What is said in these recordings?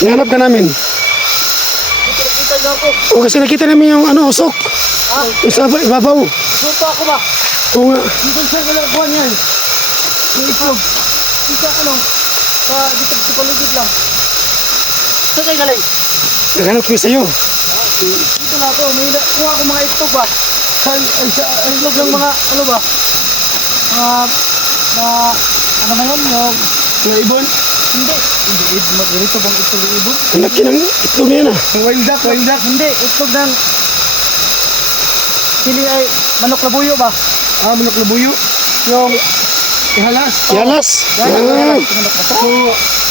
Nanap ka namin. Kita niyo ako. O kasi nakita namin yung usok. Ha? Yung sa ibabaw. Suto ako ba? Oo nga. Dito siya nalakuan yan. Yung itlog. Dito ako lang. Dito sa paligid lang. Saan kayo galing? Naghanap kami sa'yo. Dito na ako. May kuha ko mga itlog ba? Sa itlog ng mga ano ba? Ano ba yun? Yung Mga ibon. Hindi. Hindi. Ganito bang itlog ng ibon? Ang laki ng itlog na yan ah. Wild duck. Hindi. Itlog ng sili ay manok labuyo ba? Manok na buyo. Yung Ihalas. Ihalas.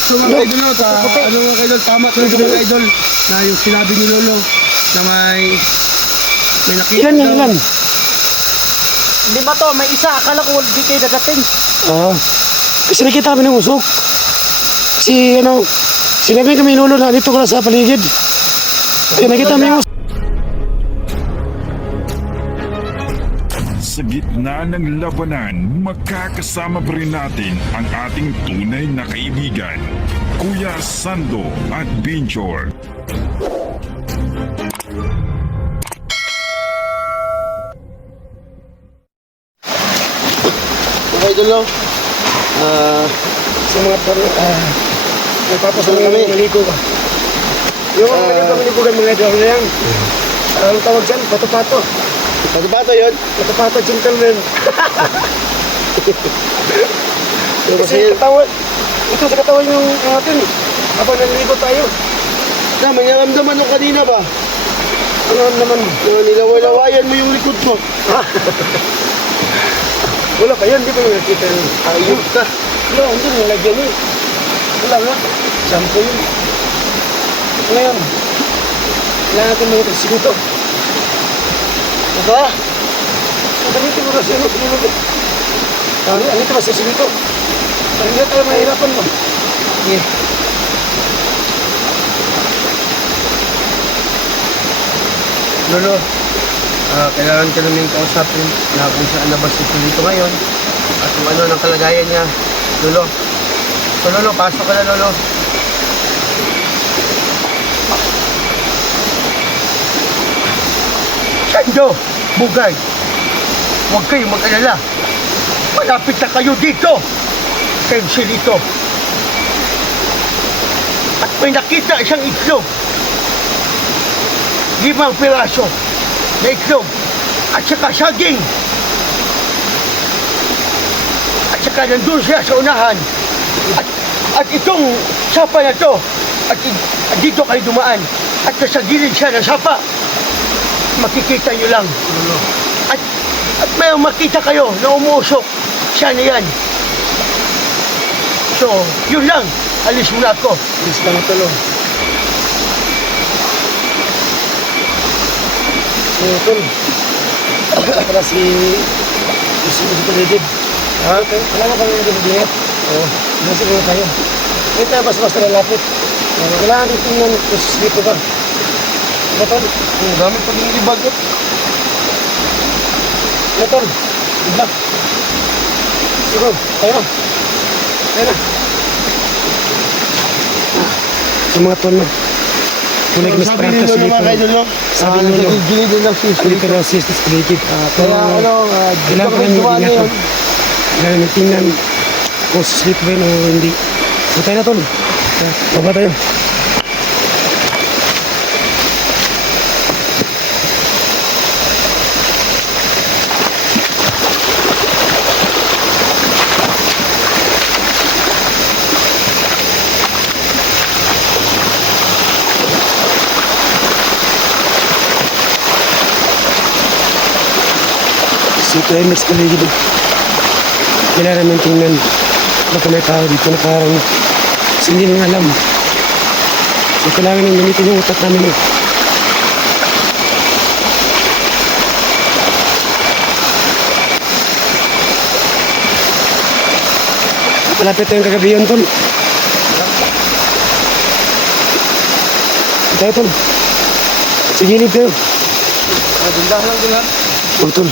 So mga idol no, mga idol, tama to mga idol na yung sinabi ni Lolo na may nakita. Ilan? Hindi ba to? May isa. Akala ko di kayo dadating. Kasi nakita kami ng usok. Sinabi kami ni Lolo na dito ka sa paligid. Kaya nakita kami yung usok. Sa gitna ng labanan, makakasama pa rin natin ang ating tunay na kaibigan, Kuya Sando at Binchor. Mga idol no, sa mga nagpapos na kami maligo ka. Yung maligugan mga idol na yan. Ang tawag dyan, pato-pato. Pato-pato yun? Pato-pato, gentleman. Kasi katawan, ito sa katawan yung atin. Habang naliligo tayo. May naramdaman nung kanina ba? Ano naman? Nilaway-lawayan mo yung likod mo. Wala pa yan, di ba yung nakita yun? Ayun ka. Wala, hindi nilagyan yun. Wala nga. Shampoo yun. Ano yan? Kailangan natin mga tagsigito. Diba? Gamitin mo kasi yung pinulog. Ano ito ba sisigito? Para hindi tayo mahirapan mo. Okay. Lolo, kailangan ka namin kausapin na kung saan nabas ito dito ngayon at kung ano ng kalagayan niya, Lolo. So Lolo, pasok ka na Lolo. Sando, Bugay, huwag kayong mag-alala. Malapit na kayo dito. Pensilito. At may nakita isang itlog. 5 piraso na itlog at saka saging. At saka nandun siya sa unahan. At itong sapa na to, at dito kayo dumaan. At nasa gilid siya ng sapa. Makikita nyo lang. At may makita kayo na umuusok. Siya na yan. So, yun lang. Alis muna ako. Alis lang ito, Lolo. So, para si David. Okay. Alam mo kami yung bibigat? Oo. Nasa ko tayo. Hindi tayo basta-basta lalapit. Kailangan din tingnan kung suslipo ka. Ano tol? Ang dami pag-iibag. Ano tol? Ibla. Siguro, tayo na. Tayo na. Yung mga tol na. Tulig mas Sabi ni Lolo mga kaidol, no? Sabi ni Lolo. Gilid din ng sisi. Hindi ka daw sis sa paligid. Kaya ano, Kailangan ka namin ingatan. Kailangan namin tingnan kung sleep ba yun o hindi. So tayo na tol. Baba tayo. So tayo mas paligid. Kailangan namin tingnan baka may tao dito na parang hindi nang alam. So kailangan namin gamitin yung utak namin. Malapit tayong kagabihan, tol. Tayo, tol. Sige, gilid tayo. Dindahan lang din ha. Oh, tol.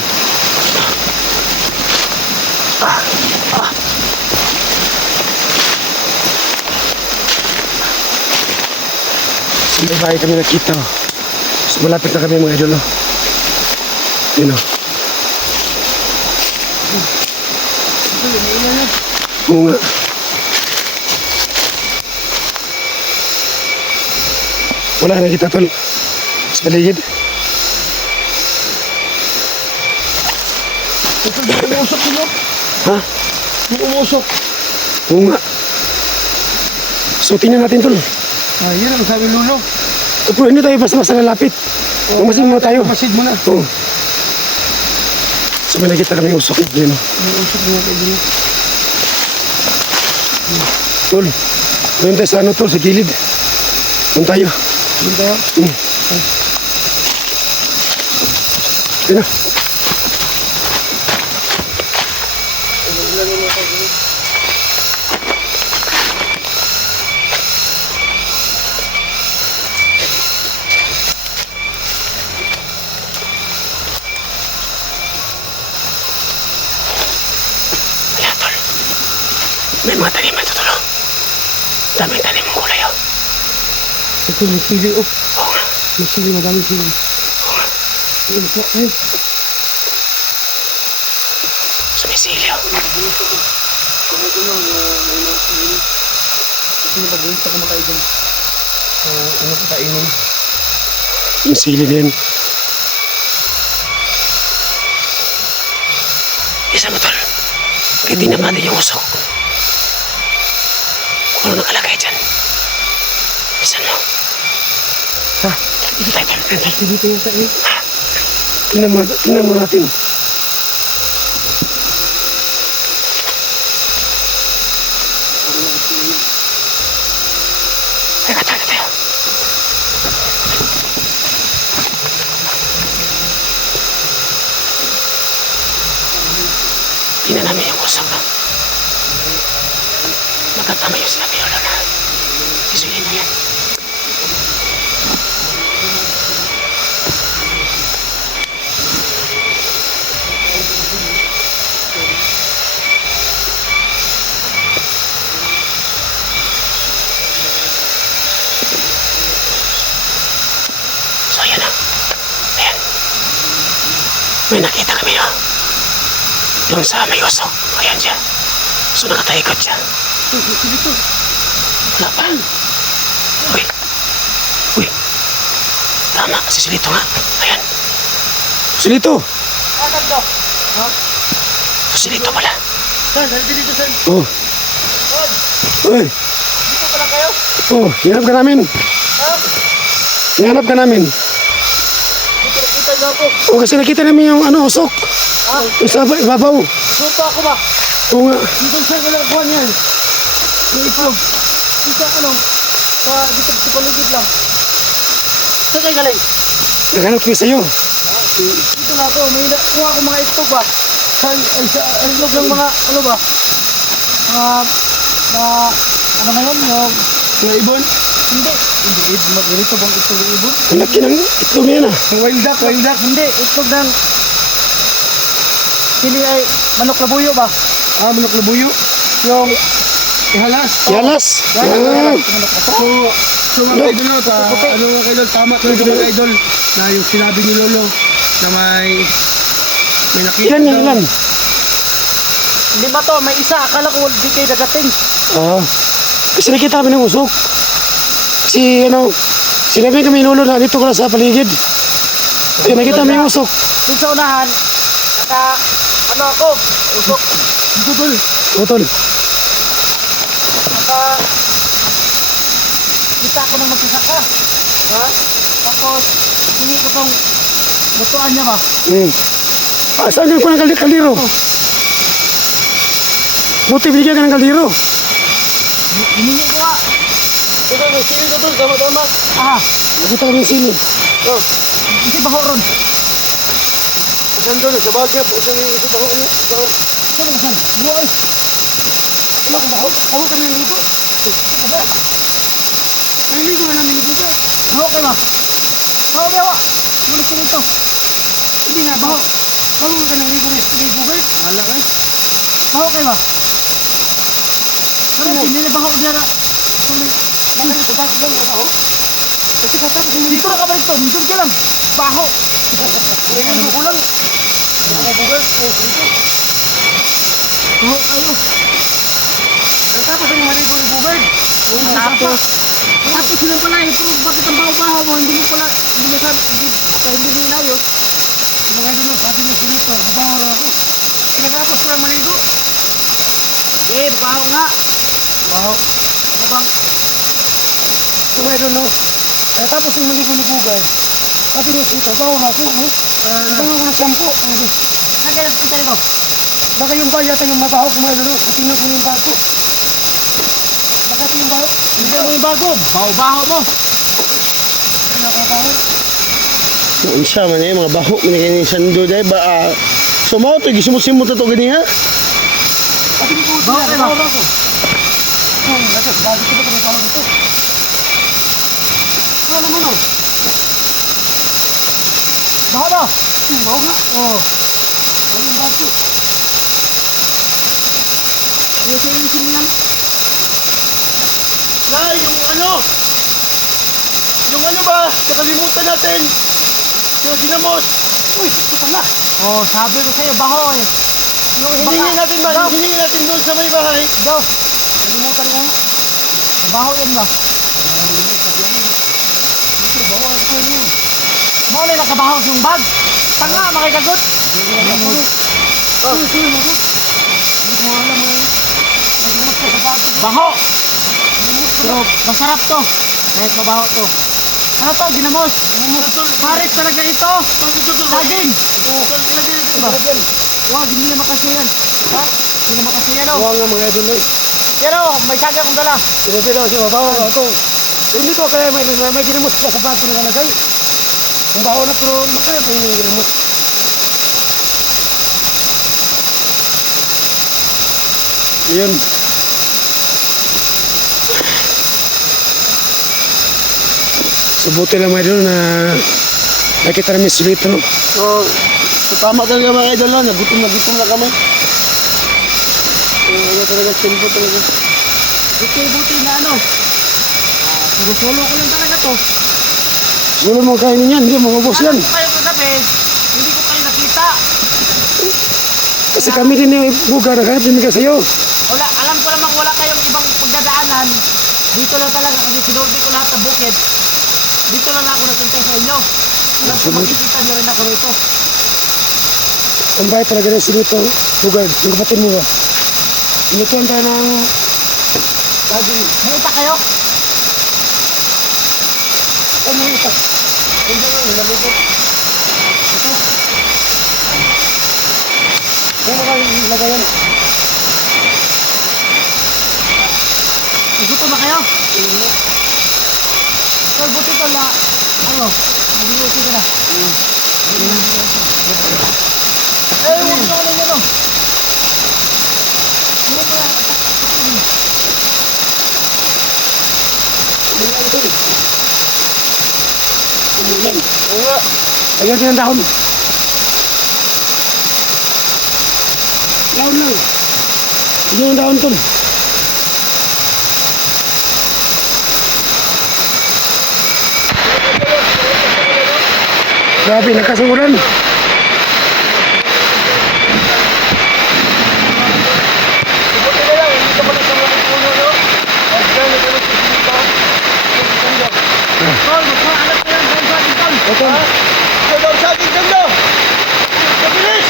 May bahay kami nakita. Oh. So, malapit na kami mga idol. Oh. Yun oh. Oo nga. Wala ka nakita tol. Sa paligid. Ito, may umusok sila. Ha? May umusok. Oo nga. So tingnan natin tol. Ah, yun ang sabi Lolo. Pero hindi tayo basta-basta lalapit. Umasin muna tayo. Masid mo na. Oo. So may nakita kami usok. Yun oh. May usok mga kaibigan. Tol. Doon tayo sa ano tol, sa gilid. Doon tayo. Doon tayo. Yun na. Wala tol. May mga taniman ito tol. Daming tanim ng kulay oh. Ito, may sili. Oh, Oo nga. may sili. Madami sili. Oo nga. Ayun po. Ayun. Sumisilyo. Sino ba doon sa kumakain doon? Ano ko kainin? Yung sili din. Isa mo tol. Kaya di naman yung usok. Kung ano nakalagay dyan. Isan mo. Ha? Dito tayo tol. Kasi dito yung sa iyo. Tingnan mo natin. Teka, tayo. Tingnan namin yung usok. Magkatama yung sinabi yung lola. Sisuyin mo yan. So ayan na. Ayan. May nakita kami oh. Doon sa may usok. Ayan siya. So nakataikot siya. Dito. Wala pa. Uy. Uy. Tama. Si Silito nga. Ayan. Silito. Anak daw. Ha? Silito pala. Saan? Nandito dito saan? Oh. Uy. Dito pala kayo? Oh. Hinanap ka namin. Ha? Hinanap ka namin. Dito nakita niyo ako. Oh, kasi nakita namin yung ano, usok. Ha? Yung sa ibabaw. Dito ako ba? Oo nga. Dito saan ka nakakuha niyan? Yung itlog. Dito ano? Dito sa paligid lang. Saan kayo galing? Naghanap kami sa'yo. Dito na ako. May kuha ako mga itlog ba? Sa itlog ng mga ano ba? Ano ba yun? Yung Mga ibon. Hindi. Hindi. Ganito bang itlog ng ibon? Ang laki ng itlog niya na. Wild duck. Wild duck. Hindi. Itlog ng sili ay manok labuyo ba? Ah, manok na buyo. Yung ihalas. Yalas. Ah. So mga idol no, ano mga idol, tama talaga mga idol na yung sinabi ni Lolo na may nakita Ilan yan, daw. ilan? Hindi ba to? May isa. Akala ko di kayo dadating. Ah. Kasi nakita kami ng usok. Si ano, sinabi kami nulo na dito ko na sa paligid. Kaya nakita kami yung usok. Dun sa unahan, ano ako, usok. Dito tol. Utol. Kita ako ng magsasaka. Ha? Tapos, hindi ko tong lutuan niya ba? Ah, saan yun ko ng kaldero? Buti binigyan ka ng kaldero. Hiningi ko nga. Ito, sili ko tol, tama-tama. Ah, Nakita kami yung sili. hindi ba horon? Saan doon? Sa bagay po. Saan yung ito baho niya? Saan ba saan? Buhay. Ano kung baho? Baho kami yung luto. Aba, Naliligo na namin dito. baho kayo ba? Baho bewa. Mulis ka nito. Hindi nga baho. Baho ka ng ligo guys. Wala eh. Baho kayo ba? Pero hindi na baho dyan. Bakit sa bago lang yung baho? Kasi katapos yung Dito na ka balik to. Dito ka lang. Baho. Naging ko lang. Nakabugas. Dito. Oo, kayo. Katapos yung maligo ni Bugard. Tapos sila pala eh. Pero bakit ang baho-baho mo? Hindi mo pala, hindi mo inayos. Mga idol, sabi niya sinito. Babaho ako. Pinagapos ko lang maligo. Eh, baho nga. Baho. Ano bang? Mga idol, no? Katapos yung maligo ni Bugard. Sabi niya sinito. Baho na ako. Baho ko ng shampoo. Nagkaya nakita nito. Baka yung baho yata yung mabaho ko mga idol. Tingnan ko yung bago. Baka ito yung baho. Hindi mo yung bago. Baho-baho mo. Nakabaho. Unsa man eh mga baho man kini sando day ba sumo to gisimot-simot to gani ha. Sabi ni Bugard. Baho kayo ba? Baho ako. Ito, bago ko ba ito may baho dito? Ano naman o? Baho ba? Baho nga. Oo. Ano yung bago? Ayusin mo yan. Nay, yung ano ba? Nakalimutan natin. Yung ginamos. Uy, ito pala. Oh, sabi ko sa'yo, baho eh. Yung hiningi natin ba? Yung hiningi natin doon sa may bahay. Daw. Nalimutan ko nga. Baho yan ba? Mo na nakabaho yung bag. Tanga, makikagot. Baho. Pero masarap to. Kahit mabaho to. Ano to? Ginamos. Pares talaga ito. Saging. Wag, hindi na makasya yan. Ha? Hindi na makasya yan oh. Huwag nga mga idol eh. Pero may saga akong dala. Pero siya mabaho ako. Hindi ko kaya may ginamos pa sa bago na nalagay. Ang baho na pero makaya pa yung ginamos. Yun. Subuti lang mga idol na nakita namin silito. So tama talaga mga idol no, nagutom na kami. Ano talaga simple talaga. Buti na ano. Puro solo ko lang talaga to. Siguro mo kainin yan, hindi mo mabos yan. Alam ko kayo kagabi, hindi ko kayo nakita. Kasi kami din yung buga, naghanap din ka sa'yo. Wala, alam ko namang wala kayong ibang pagdadaanan. Dito lang talaga kasi sinurdi ko lahat ng bukid. Dito lang ako nakintay sa inyo. Alam ko makikita niyo rin ako rito. Ang bahay talaga ng silito, buga, yung kapatid mo ba? Inutuan tayo ng lagi. May ita kayo? Ano yung ito? Hindi na, nilalugot. Ito. Kaya ka lagayan. Gusto ba kayo? So, buti ko na, ano, mag-iusin ka na. Eh, huwag na ulit yan, oh. Hindi ko na, Ayan din ang dahon. Dahon lang. Ayan ang dahon tol. Grabe, nagkasuran. Tol, magpaalam ko lang, dahil sa ating tol. Okay. Daw saging ganda. Kabilis.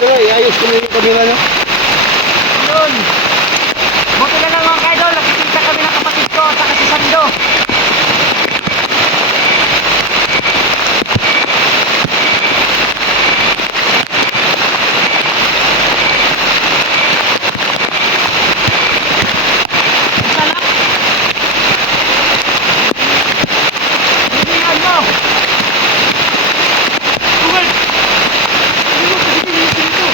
idol, iayos ko na yung camera nyo. Yun. Buti na lang mga kaidol, nakikita kami ng kapatid ko at saka si Sando. Isa lang. Bibihan mo. Tungol. Hindi mo kasi pinitin ito.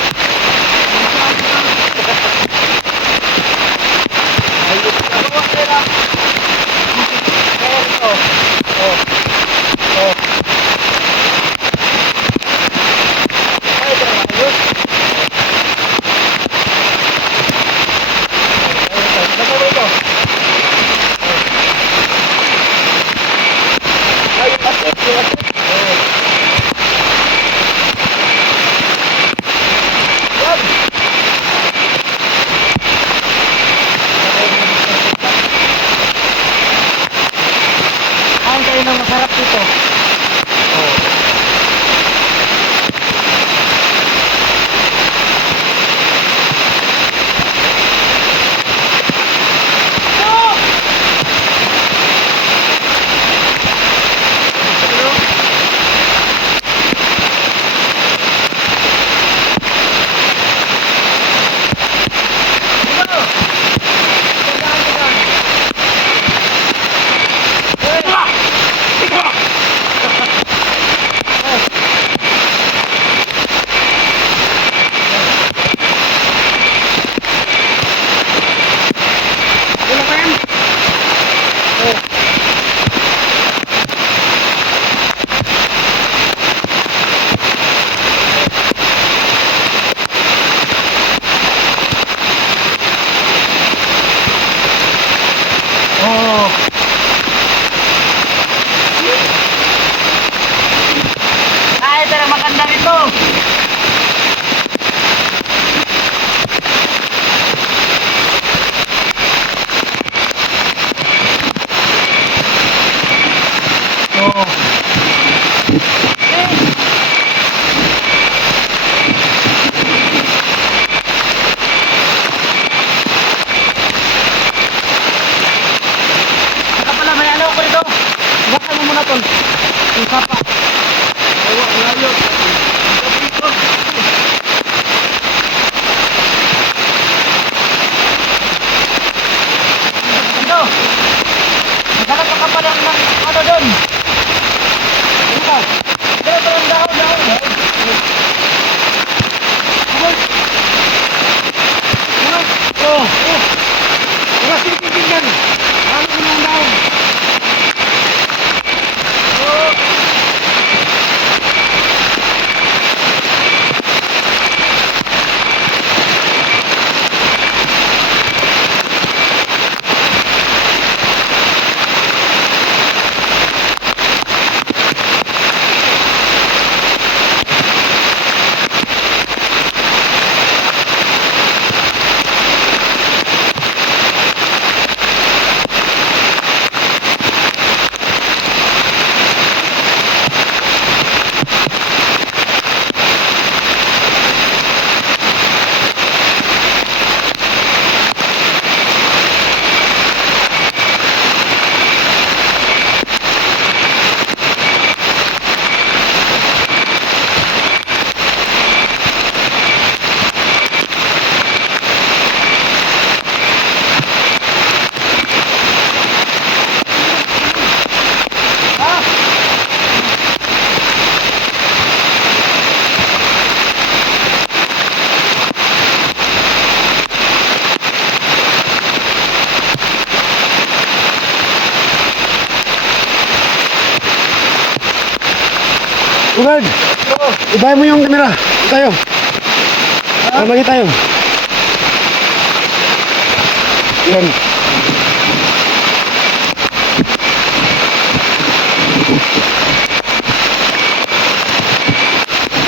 Kain kayo ng masarap dito. Oh. Ay, pero maganda ito. Oh. Saka pala may ano ko dito. Baka mo muna tol. Yung sapa. Ito. Naghanap ka pala ng ano doon. Ano ka? Kaya pala ang dahon. Ano? Oh. Wala sinitigil yan. Ano ko ng dahon? Oh. Ugad! Ibay mo yung camera. Tayo. Magi tayo. Yan.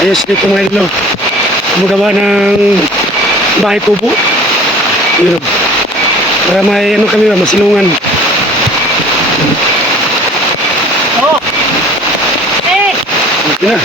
Ayos dito mga idolo. Gumagawa ng bahay kubo. Yun. Para may ano kami ba, masilungan. Oh. Eh. Yun na.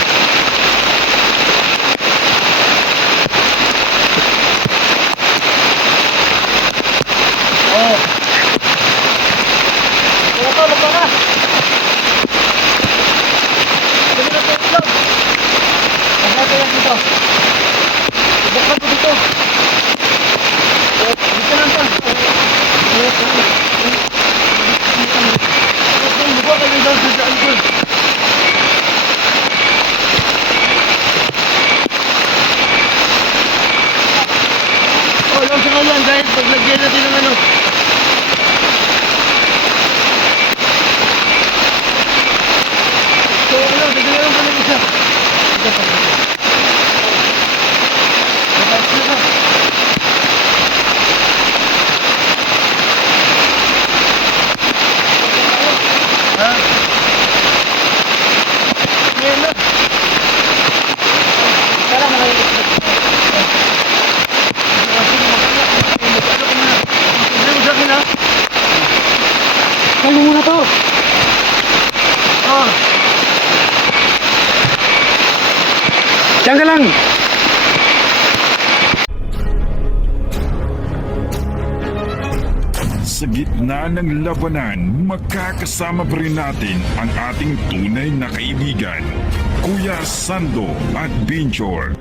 lang sa kawan dahil paglagyan natin ng ano. So ano, tignan lang pa ng isa. Tapos na ba? Ha? Yan na. Kala mo lang. Kaya muna to. Ah. Diyan ka lang. Sa gitna ng labanan, makakasama pa rin natin ang ating tunay na kaibigan, Kuya Sando at Binchor.